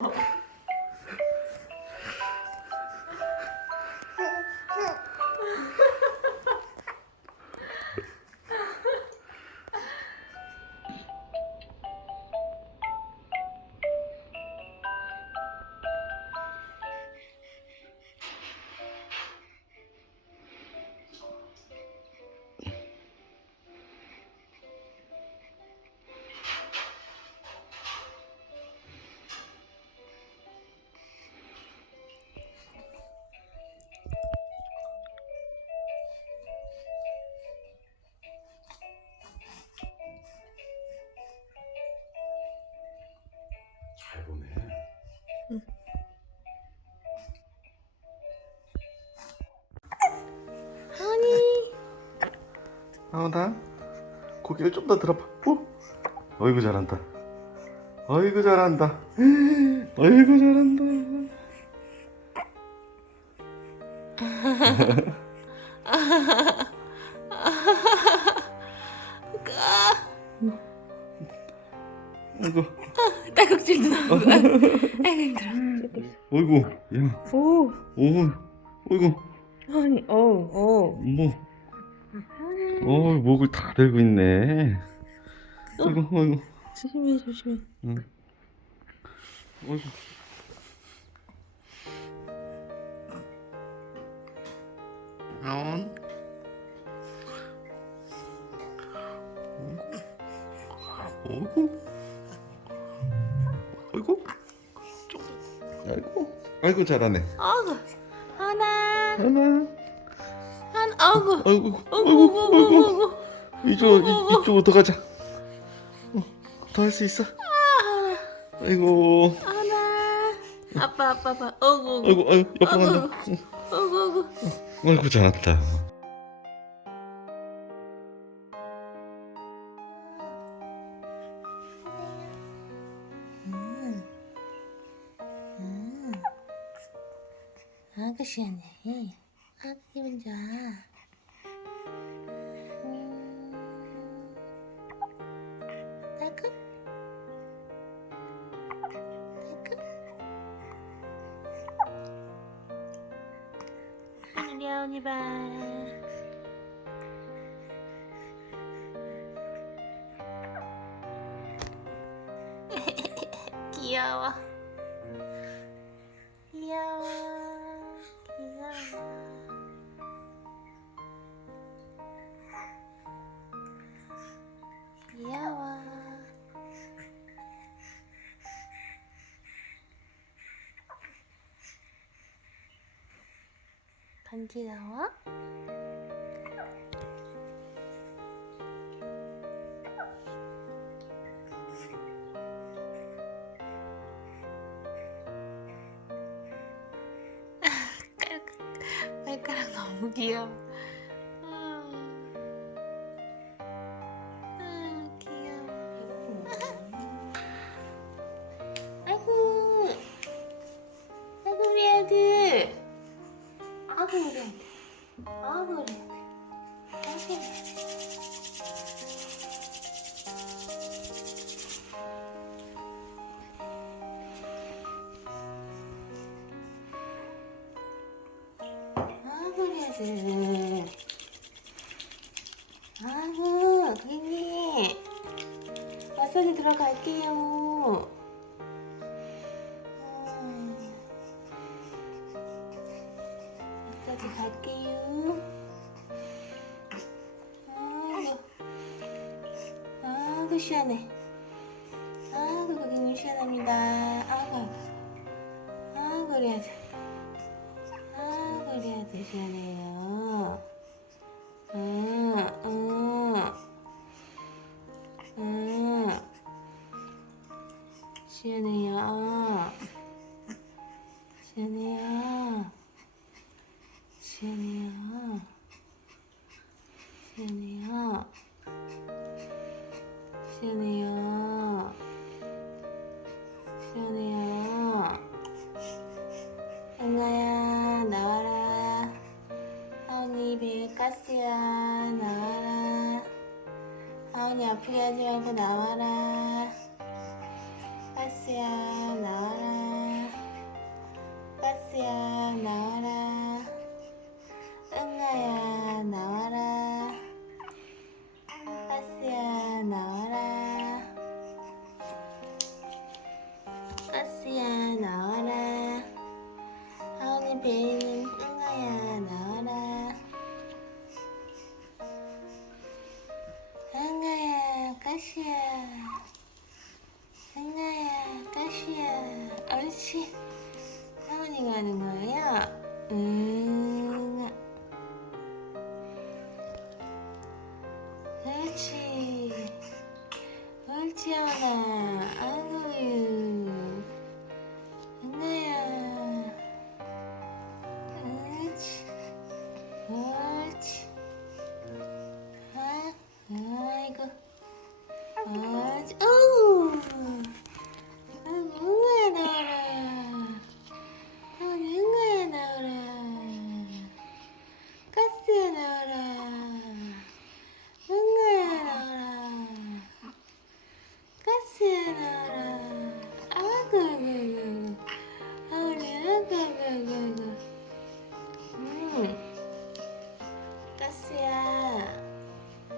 Oh. 나온다. 고개를 좀 더 들어봐. 어? 어이구 잘한다. 어이구 잘한다. 어이구 잘한다. 아이고, 딸꾹질도 나오고 아이고 힘들어 어이구, 야, 오 오, 어이구, 하니 어어 뭐, 어, 목을 다 들고 있네. 어이구, 어이구, 조심해 조심해 응. 어이구. 나온. 어이구. 어이구. 좀. 아이고. 아이고 잘하네. 어구 하나 하나. 하나 어구 아이고. 어구 아이고. 어구 아이고. 어구 이쪽 이- 이쪽으로 더 가자. 더할 수 있어. 아이고. 하나 아빠 아빠 아빠 어구 어구 아이고. 아이고. 옆으로 간다. 응. 어구 어구 아이고 잘한다. 음. 음. 아그 시원해 아 기분 좋아. 음. 딸꾹 딸꾹 하려니 봐. 귀여워 간지러워? 발가락, 발가락 너무 귀여워. 우리 아들. 아이고 우리 아들. 아이고. 우리 아들. 아이고 우리 아들. 아이고 고객님. 마사지 들어갈게요. 마사지 갈게요. 아이고 시원해. 아이고 고객님 시원합니다. 아이고. 아이고 우리 아들. 아이고 우리 아들 시원해요. 응, 응. 응. 시원해요. 시원해요. 시네요. 시네요. 시네요. 하나야 나와라. 하은이 배에 가스야 나와라. 하은이 아프게 하지 말고 나와라. 가스야 나와라. 가스야. 까시야. 한나야 까시야. 옳지 할머니가 하는 거예요? 음. 네. 옳지. 옳지 하나 I love you.